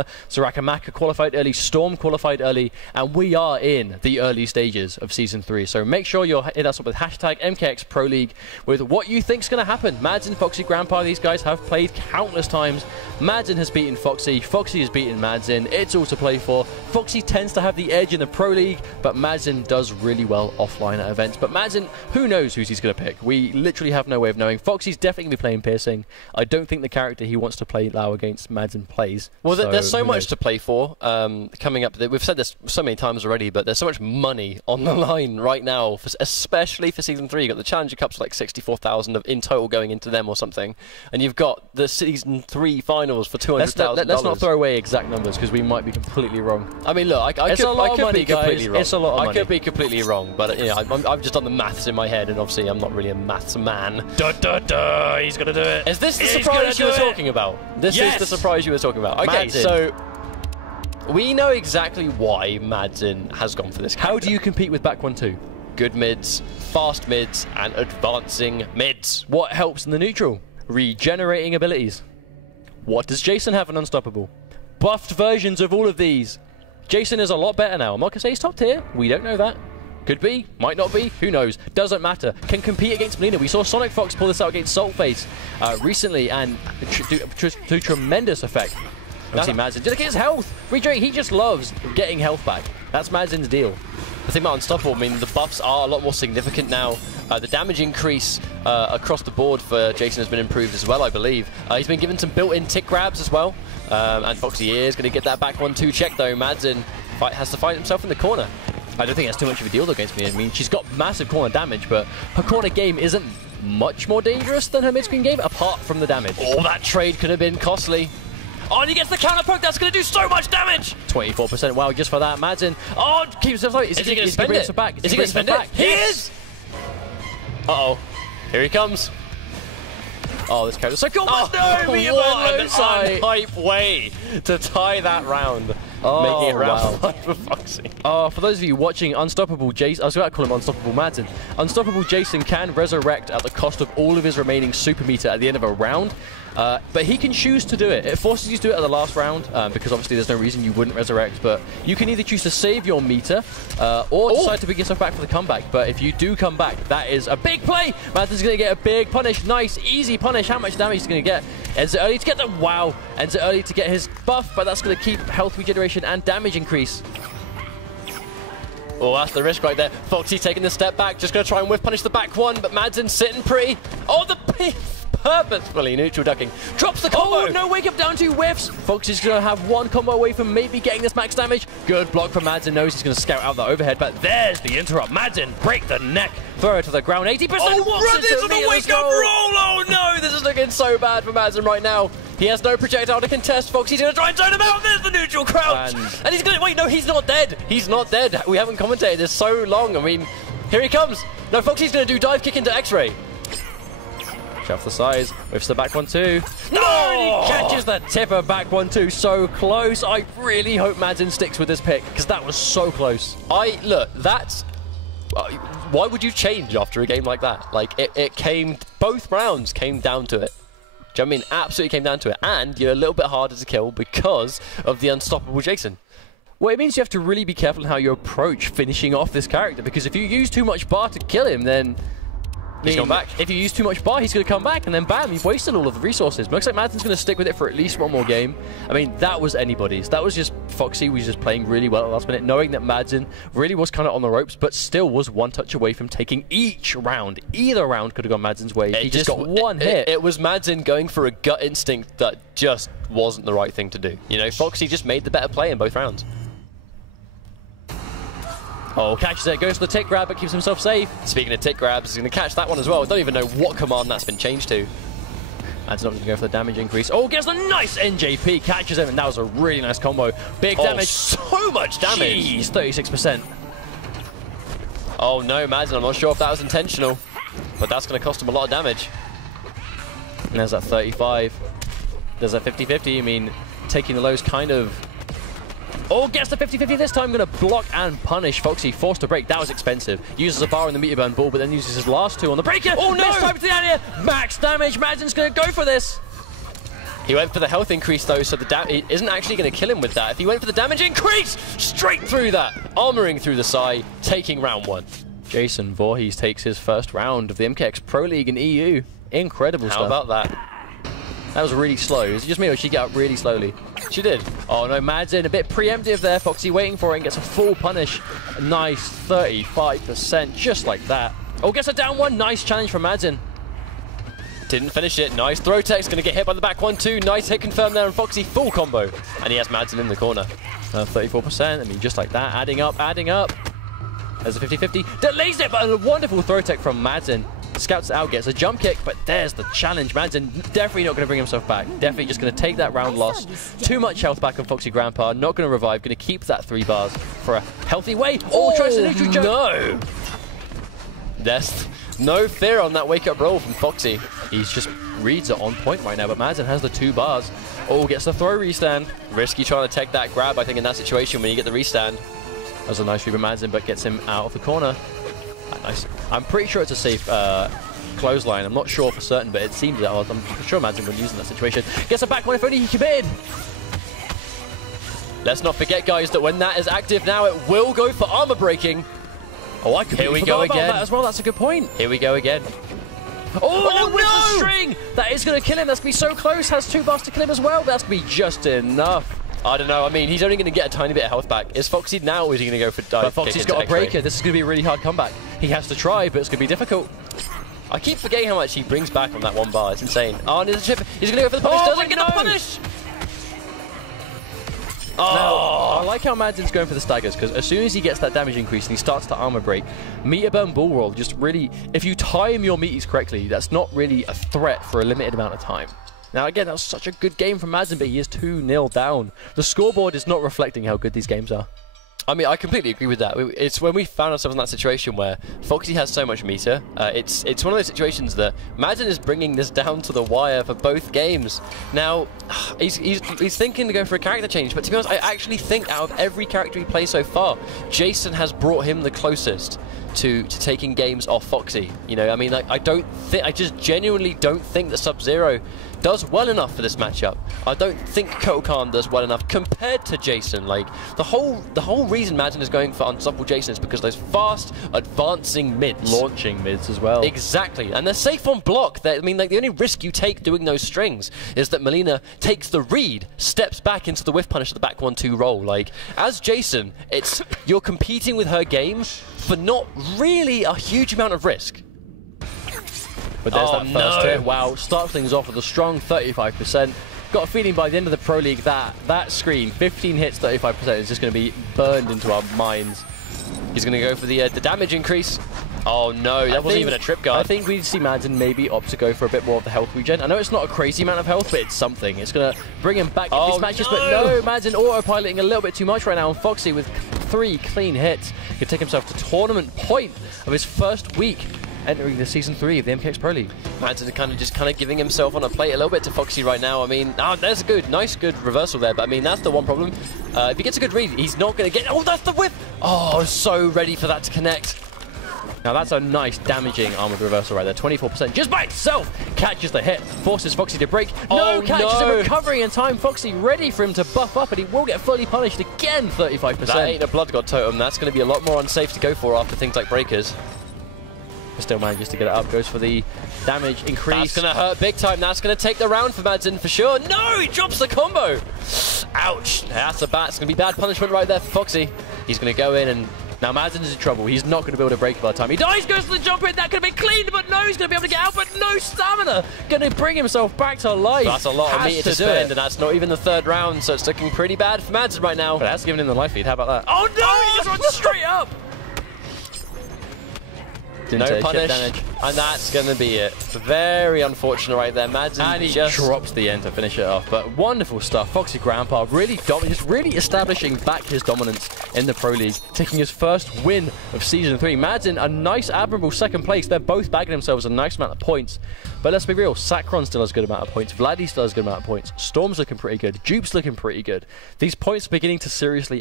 ESL qualified early, Storm qualified early, and we are in the early stages of Season 3. So make sure you're hitting us up with hashtag MKX Pro League with what you think's going to happen. Madzin, AF0xyGrampa, these guys have played countless times. Madzin has beaten Foxy, Foxy has beaten Madzin. It's all to play for. Foxy tends to have the edge in the Pro League, but Madzin does really well offline at events. But Madzin, who knows who he's going to pick? We literally have no way of knowing. Foxy's definitely going to be playing Piercing. I don't think the character he wants to play Lao against Madzin plays. Well, there's so much to play for coming up. We've said this so many times already, but there's so much money on the line right now, especially for Season 3. You've got the Challenger Cups, like 64,000 in total going into them or something, and you've got the Season 3 finals for $200,000. Let's not throw away exact numbers because we might be completely wrong. I mean, look, I could be completely wrong. It's a lot of money. I could be completely wrong, but you know, I've just done the maths in my head, and obviously I'm not really a maths man. He's gonna do it. Is this the surprise you were talking about? This is the surprise you were talking about. Okay, Madzin. so we know exactly why Madzin has gone for this character. How do you compete with back 1-2? Good mids, fast mids, and advancing mids. What helps in the neutral? Regenerating abilities. What does Jason have in Unstoppable? Buffed versions of all of these. Jason is a lot better now. I'm not going to say he's top tier. We don't know that. Could be, might not be, who knows. Doesn't matter. Can compete against Melina. We saw Sonic Fox pull this out against Saltface recently and to tremendous effect. Obviously Madzin, look at his health! Regenerate, he just loves getting health back. That's Madzin's deal. The thing about Unstoppable, I mean, the buffs are a lot more significant now. The damage increase across the board for Jason has been improved as well, I believe. He's been given some built-in tick grabs as well. And Foxy is going to get that back 1-2 check, though. Madzin has to find himself in the corner. I don't think that's too much of a deal though against me. I mean, she's got massive corner damage, but her corner game isn't much more dangerous than her mid-screen game, apart from the damage. Oh, that trade could have been costly. Oh, and he gets the counter poke. That's going to do so much damage. 24% wow just for that. Madzin. Oh, keeps himself. Is he going to spend it? Is he going to spend it? He is. Uh-oh. Here he comes. Oh, this character's so cool. Oh, no, what an unhype way to tie that round. Oh, making it round 5 for Foxy. Oh, for those of you watching, Unstoppable Jason, I was about to call him Unstoppable Madzin. Unstoppable Jason can resurrect at the cost of all of his remaining super meter at the end of a round. But he can choose to do it. It forces you to do it at the last round, because obviously there's no reason you wouldn't resurrect. But you can either choose to save your meter, or decide to bring yourself back for the comeback. But if you do come back, that is a big play. Madzin's going to get a big punish. Nice, easy punish. How much damage is he going to get? Ends it early to get the wow. Ends it early to get his buff, but that's going to keep health regeneration and damage increase. Oh, that's the risk right there. Foxy taking the step back, just going to try and whiff punish the back one, but Madzin sitting pretty. Oh, the purposefully neutral ducking. Drops the combo. Oh, no, wake up down 2 whiffs. Foxy's going to have 1 combo away from maybe getting this max damage. Good block from Madzin. Knows he's going to scout out the overhead, but there's the interrupt. Madzin, break the neck. Throw it to the ground. 80%. Oh, run into the wake up roll. Oh, no. This is looking so bad for Madzin right now. He has no projectile to contest. Foxy's going to try and zone him out. There's the neutral crouch. And he's going to... Wait, no, he's not dead. He's not dead. We haven't commentated this so long. I mean, here he comes. No, Foxy's going to do dive kick into X-Ray. Shuff the size, whiffs the back 1-2. No! And he catches the tip of back 1-2. So close. I really hope Madzin sticks with this pick, because that was so close. Look, that's... why would you change after a game like that? Like, it came... Both rounds came down to it. Do you know what I mean? Absolutely came down to it. And you're a little bit harder to kill because of the Unstoppable Jason. Well, it means you have to really be careful in how you approach finishing off this character, because if you use too much bar to kill him, then... He's gone back. If you use too much bar, he's going to come back, and then bam, you've wasted all of the resources. Looks like Madzin's going to stick with it for at least 1 more game. I mean, that was anybody's. That was just Foxy was just playing really well at the last minute, knowing that Madzin really was kind of on the ropes, but still was 1 touch away from taking each round. Either round could have gone Madzin's way. He just got 1 hit. It was Madzin going for a gut instinct that just wasn't the right thing to do. You know, Foxy just made the better play in both rounds. Oh, catches it, goes for the tick grab, but keeps himself safe. Speaking of tick grabs, he's going to catch that one as well. I don't even know what command that's been changed to. That's not going to go for the damage increase. Oh, gets a nice NJP, catches him, and that was a really nice combo. Big damage. So much damage. Jeez, 36%. Oh no, Madzin, I'm not sure if that was intentional, but that's going to cost him a lot of damage. And there's that 35. There's that 50-50. I mean, taking the lows kind of... Oh, gets the 50-50 this time. Going to block and punish Foxy. Forced to break. That was expensive. Uses a bar on the meter burn ball, but then uses his last 2 on the breaker. Oh, no! This time to the area. Max damage. Madzin's going to go for this. He went for the health increase though, so it isn't actually going to kill him with that. If he went for the damage increase, straight through that, armoring through the Psy, taking round 1. Jason Voorhees takes his first round of the MKX Pro League in EU. Incredible stuff. How about that? That was really slow. Is it just me or did she get up really slowly? She did. Oh no, Madzin a bit preemptive there. Foxy waiting for it and gets a full punish. Nice 35%, just like that. Oh, gets a down 1. Nice challenge from Madzin. Didn't finish it. Nice throw tech's going to get hit by the back 1-2. Nice hit confirmed there, and Foxy full combo. And he has Madzin in the corner. 34%. I mean, just like that. Adding up, adding up. There's a 50-50. Delays it, but a wonderful throw tech from Madzin. Scouts it out, gets a jump kick, but there's the challenge. Madzin definitely not going to bring himself back. Definitely just going to take that round loss. Too much health back on EF0xyGrampa. Not going to revive. Going to keep that 3 bars for a healthy way. Oh, tries to neutral jump. No! There's no fear on that wake-up roll from Foxy. He's just reads it on point right now, but Madzin has the 2 bars. Oh, gets the throw restand. Risky trying to take that grab, I think, in that situation when you get the restand. That was a nice read by Madzin, but gets him out of the corner. Nice. I'm pretty sure it's a safe clothesline. I'm not sure for certain, but it seems that I'm sure Madzin would use in that situation. Gets a back one if only he committed. Let's not forget, guys, that when that is active now, it will go for armor breaking. Oh, I completely forgot about that as well. That's a good point. Here we go again. Oh, no! With the string! That is going to kill him. That's going to be so close. Has 2 bars to kill him as well. That's going to be just enough. I don't know. I mean, he's only going to get a tiny bit of health back. Is Foxy now, or is he going to go for dive? But Foxy's got a breaker. This is going to be a really hard comeback. He has to try, but it's going to be difficult. I keep forgetting how much he brings back on that 1 bar. It's insane. Oh, and there's a chip. He's going to go for the punish. Doesn't get the punish. Oh. Now, I like how Madzin's going for the staggers, because as soon as he gets that damage increase and he starts to armor break, meter burn bull roll just really, if you time your meaties correctly, that's not really a threat for a limited amount of time. Now again, that was such a good game from Madzin, but he is 2-0 down. The scoreboard is not reflecting how good these games are. I mean, I completely agree with that. It's when we found ourselves in that situation where Foxy has so much meter. It's one of those situations that Madzin is bringing this down to the wire for both games. Now, he's thinking to go for a character change, but to be honest, I actually think out of every character he plays so far, Jason has brought him the closest to taking games off Foxy. You know, I mean, like, I just genuinely don't think that Sub-Zero does well enough for this matchup. I don't think Kokan does well enough compared to Jason. Like, the whole reason Madzin is going for unstoppable Jason is because those fast, advancing mids. Launching mids as well. Exactly. And they're safe on block. I mean, like, the only risk you take doing those strings is that Melina takes the read, steps back into the whiff punish at the back 1-2 roll. Like, as Jason, you're competing with her game for not really a huge amount of risk. But there's that first hit. Wow, starts things off with a strong 35%. Got a feeling by the end of the Pro League that screen, 15 hits, 35%, is just going to be burned into our minds. He's going to go for the damage increase. Oh no, that wasn't even a trip guard. I think we'd see Madzin maybe opt to go for a bit more of the health regen. I know it's not a crazy amount of health, but it's something. It's going to bring him back in these matches, but no, Madzin autopiloting a little bit too much right now, and Foxy with 3 clean hits could take himself to tournament point of his first week entering the Season 3 of the MKX Pro League. Madzin kind of giving himself on a plate a little bit to Foxy right now. I mean, there's a nice reversal there, but I mean, that's the one problem. If he gets a good read, he's not going to get... Oh, that's the whip! Oh, so ready for that to connect. Now that's a nice damaging armored reversal right there. 24% just by itself catches the hit, forces Foxy to break. No, catches him recovering in time. Foxy ready for him to buff up, and he will get fully punished again. 35%. That ain't a blood god totem. That's going to be a lot more unsafe to go for after things like breakers. Still manages to get it up, goes for the damage increase. That's going to hurt big time. That's going to take the round for Madzin for sure. No, he drops the combo. Ouch. That's it's going to be bad punishment right there for Foxy. He's going to go in, and now Madzin is in trouble. He's not going to be able to break by the time he dies. Goes to the jump hit. That could have been cleaned, but no, he's going to be able to get out, but no stamina. Going to bring himself back to life. That's a lot of meter to spend, and that's not even the 3rd round, so it's looking pretty bad for Madzin right now. But that's given him the life lead. How about that? Oh no, he just runs straight up. No punish, and that's going to be it. Very unfortunate right there. Madzin and he just drops the end to finish it off. But wonderful stuff. EF0xyGrampa really establishing back his dominance in the Pro League, taking his first win of Season 3. Madzin, a nice, admirable 2nd place. They're both bagging themselves a nice amount of points. But let's be real, Sakron still has a good amount of points. Vladdy still has a good amount of points. Storm's looking pretty good. Jupe's looking pretty good. These points are beginning to seriously